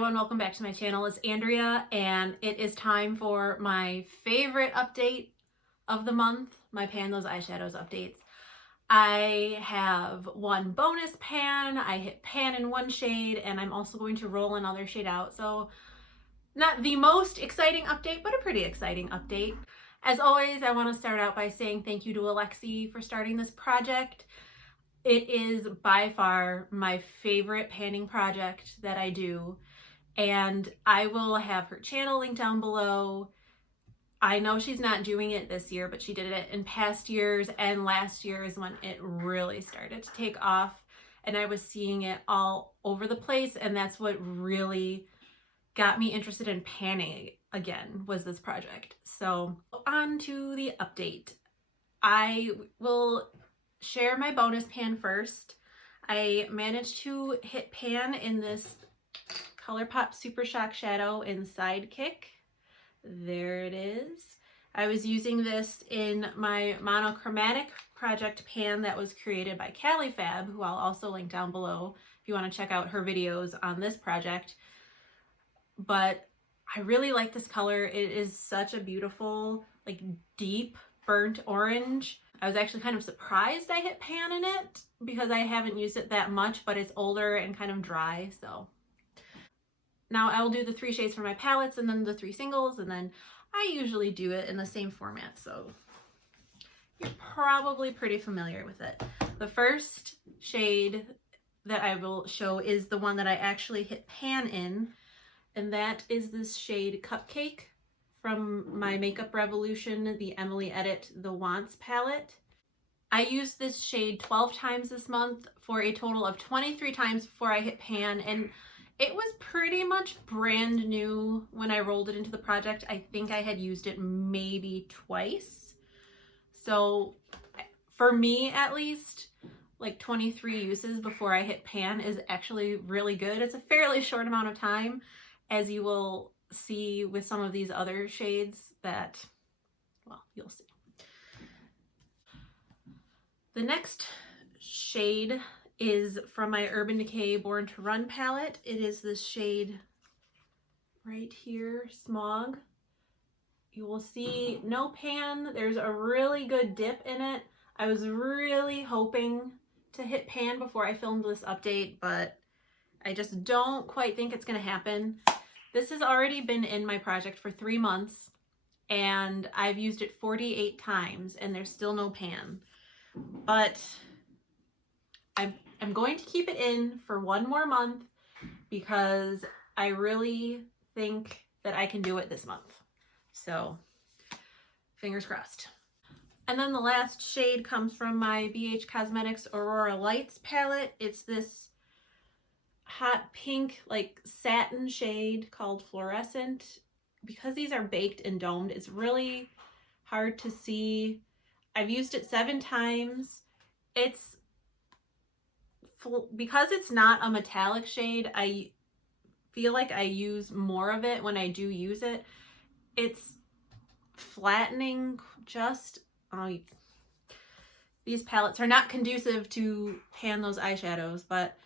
everyone, welcome back to my channel. It's Andrea and it is time for my favorite update of the month, my Pan Those Eyeshadows updates. I have one bonus pan, I hit pan in one shade, and I'm also going to roll another shade out. So not the most exciting update, but a pretty exciting update. As always, I want to start out by saying thank you to Alexy for starting this project. It is by far my favorite panning project that I do, and I will have her channel linked down below. I know she's not doing it this year, but she did it in past years, and last year is when it really started to take off, and I was seeing it all over the place, and that's what really got me interested in panning again, was this project. So on to the update. I will share my bonus pan first. I managed to hit pan in this ColourPop Super Shock Shadow in Sidekick. There it is. I was using this in my monochromatic project pan that was created by CaliFab, who I'll also link down below if you want to check out her videos on this project. But I really like this color. It is such a beautiful, like, deep burnt orange. I was actually kind of surprised I hit pan in it because I haven't used it that much, but it's older and kind of dry. So now I will do the 3 shades for my palettes and then the 3 singles, and then I usually do it in the same format, so you're probably pretty familiar with it. The first shade that I will show is the one that I actually hit pan in, and that is this shade Cupcake from my Makeup Revolution, the Emily Edit The Wants palette. I used this shade 12 times this month for a total of 23 times before I hit pan, and it was pretty much brand new when I rolled it into the project. I think I had used it maybe twice. So for me, at least, like 23 uses before I hit pan is actually really good. It's a fairly short amount of time, as you will see with some of these other shades that, well, you'll see. The next shade is from my Urban Decay Born to Run palette. It is this shade right here, Smog. You will see no pan. There's a really good dip in it. I was really hoping to hit pan before I filmed this update, but I just don't quite think it's gonna happen. This has already been in my project for 3 months, and I've used it 48 times, and there's still no pan. But I'm going to keep it in for 1 more month because I really think that I can do it this month. So fingers crossed. And then the last shade comes from my BH Cosmetics Aurora Lights palette. It's this hot pink, like, satin shade called Fluorescent. Because these are baked and domed, it's really hard to see. I've used it 7 times. Because it's not a metallic shade, I feel like I use more of it when I do use it. It's flattening just, these palettes are not conducive to pan those eyeshadows, but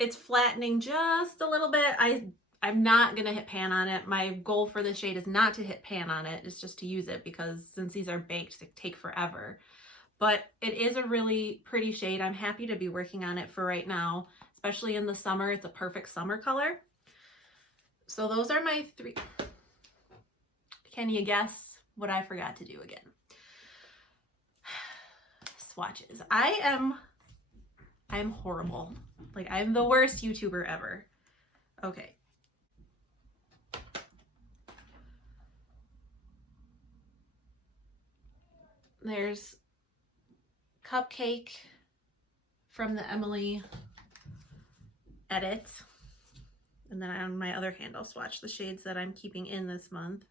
it's flattening just a little bit. I'm not gonna hit pan on it. My goal for this shade is not to hit pan on it. It's just to use it because since these are baked, they take forever. But it is a really pretty shade. I'm happy to be working on it for right now, especially in the summer. It's a perfect summer color. So those are my 3. Can you guess what I forgot to do again? Swatches. I'm horrible. Like, I'm the worst YouTuber ever. Okay. There's Cupcake from the Emily Edit. And then on my other hand, I'll swatch the shades that I'm keeping in this month.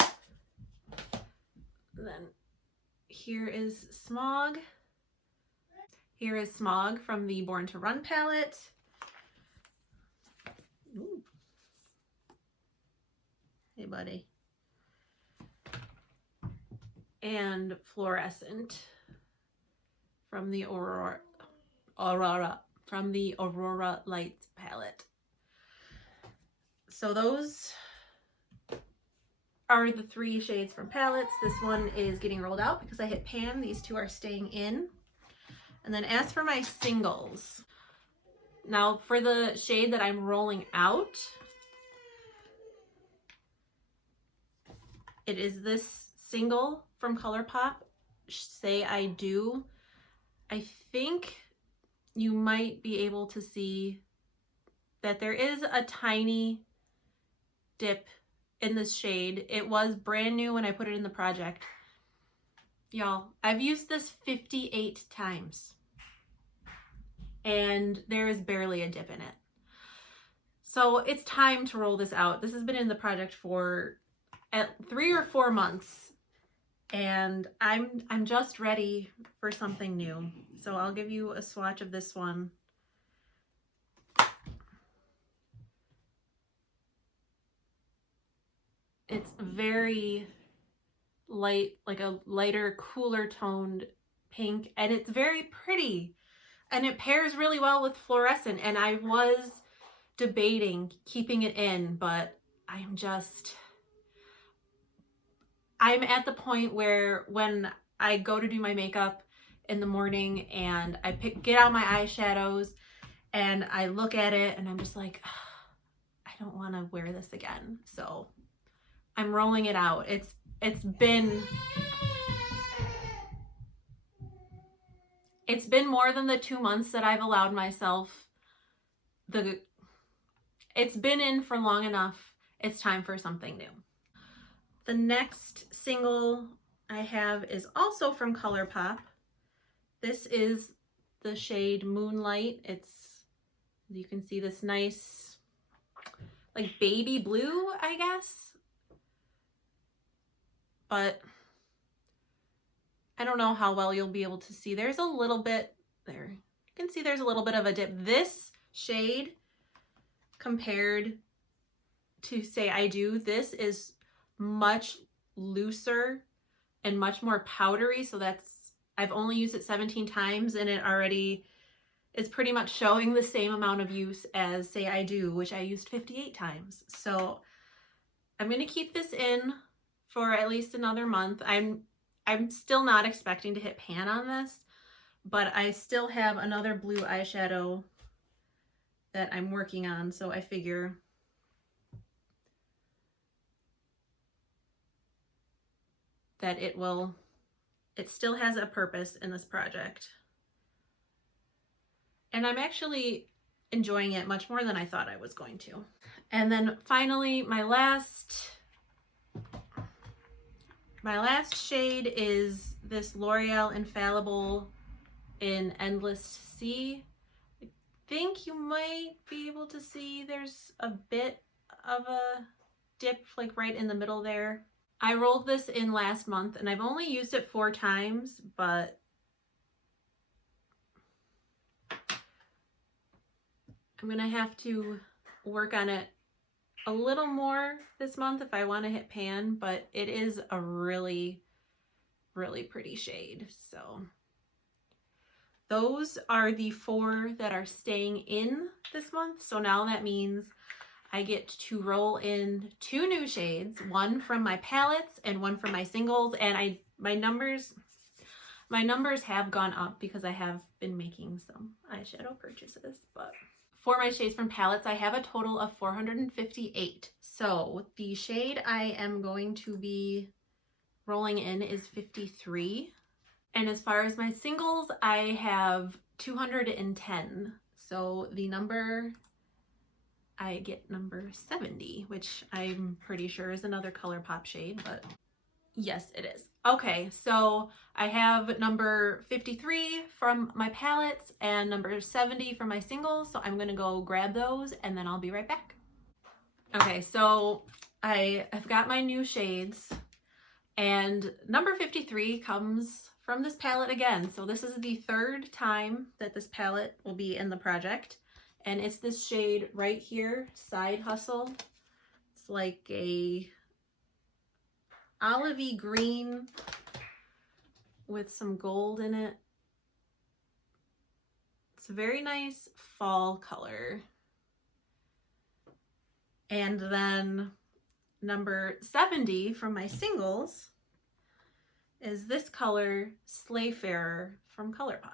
And then here is Smog. Here is Smog from the Born to Run palette. Ooh. Hey, buddy. And Fluorescent from the Aurora Lights palette. So those are the 3 shades from palettes. This one is getting rolled out because I hit pan. These 2 are staying in. And then as for my singles, now for the shade that I'm rolling out, it is this single from ColourPop, Say I Do. I think you might be able to see that there is a tiny dip in this shade. It was brand new when I put it in the project. Y'all, I've used this 58 times and there is barely a dip in it. So it's time to roll this out. This has been in the project for 3 or 4 months and I'm just ready for something new. So I'll give you a swatch of this one. It's very light, like a lighter, cooler toned pink, and it's very pretty and it pairs really well with Fluorescent. And I was debating keeping it in, but I'm at the point where when I go to do my makeup in the morning and I get out my eyeshadows and I look at it and I'm just like, I don't want to wear this again. So I'm rolling it out. It's been more than the 2 months that I've allowed myself. It's been in for long enough. It's time for something new. The next single I have is also from ColourPop. This is the shade Moonlight. It's, you can see this nice like baby blue, I guess. But I don't know how well you'll be able to see. There's a little bit there. You can see there's a little bit of a dip. This shade compared to Say I Do, this is much looser and much more powdery. So I've only used it 17 times and it already is pretty much showing the same amount of use as Say I Do, which I used 58 times. So I'm going to keep this in for at least another month. I'm still not expecting to hit pan on this, but I still have another blue eyeshadow that I'm working on, so I figure that it still has a purpose in this project. And I'm actually enjoying it much more than I thought I was going to. And then finally, my last shade is this L'Oreal Infallible in Endless Sea. I think you might be able to see there's a bit of a dip like right in the middle there. I rolled this in last month and I've only used it 4 times, but I'm gonna have to work on it a little more this month if I want to hit pan, but it is a really, really pretty shade. So those are the 4 that are staying in this month. So now that means I get to roll in 2 new shades, one from my palettes and one from my singles. And my numbers have gone up because I have been making some eyeshadow purchases, but for my shades from palettes, I have a total of 458. So the shade I am going to be rolling in is 53. And as far as my singles, I have 210. So the number, I get number 70, which I'm pretty sure is another ColourPop shade, but yes, it is. Okay, so I have number 53 from my palettes and number 70 from my singles. So I'm gonna go grab those and then I'll be right back. Okay, so I've got my new shades and number 53 comes from this palette again. So this is the 3rd time that this palette will be in the project. And it's this shade right here, Side Hustle. It's like a olivey green with some gold in it. It's a very nice fall color. And then number 70 from my singles is this color, Slayfarer from ColourPop.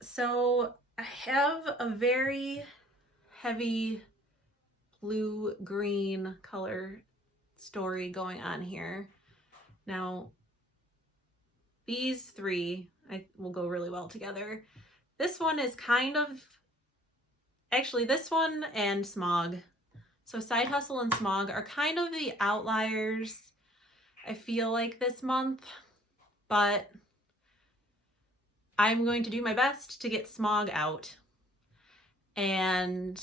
So I have a very heavy blue-green color story going on here. Now, these three will go really well together. This one is kind of, actually this one and Smog. So Side Hustle and Smog are kind of the outliers, I feel like, this month, but I'm going to do my best to get Smog out. And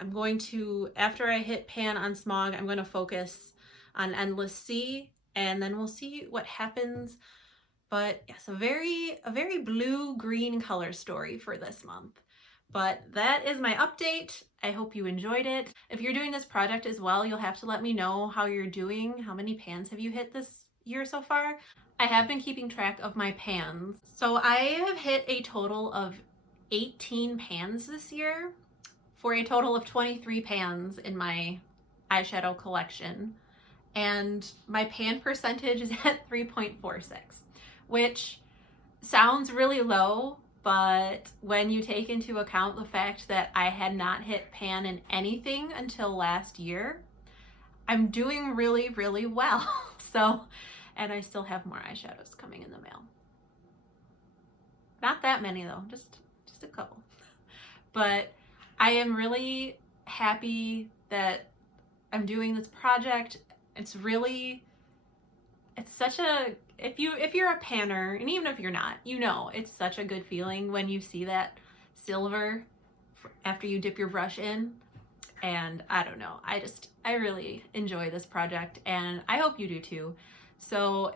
I'm going to, after I hit pan on Smog, I'm going to focus on Endless Sea, and then we'll see what happens. But yes, a very blue-green color story for this month. But that is my update. I hope you enjoyed it. If you're doing this project as well, you'll have to let me know how you're doing. How many pans have you hit this year so far? I have been keeping track of my pans. So I have hit a total of 18 pans this year, for a total of 23 pans in my eyeshadow collection. And my pan percentage is at 3.46, which sounds really low, but when you take into account the fact that I had not hit pan in anything until last year, I'm doing really well. So, and I still have more eyeshadows coming in the mail. Not that many though, just a couple. But I am really happy that I'm doing this project. It's such a, if you're a panner, and even if you're not, you know, it's such a good feeling when you see that silver after you dip your brush in. And I don't know, I really enjoy this project, and I hope you do too. So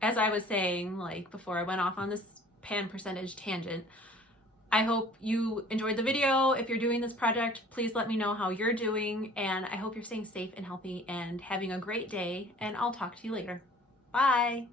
as I was saying, like before I went off on this pan percentage tangent, I hope you enjoyed the video. If you're doing this project, please let me know how you're doing, and I hope you're staying safe and healthy and having a great day, and I'll talk to you later. Bye!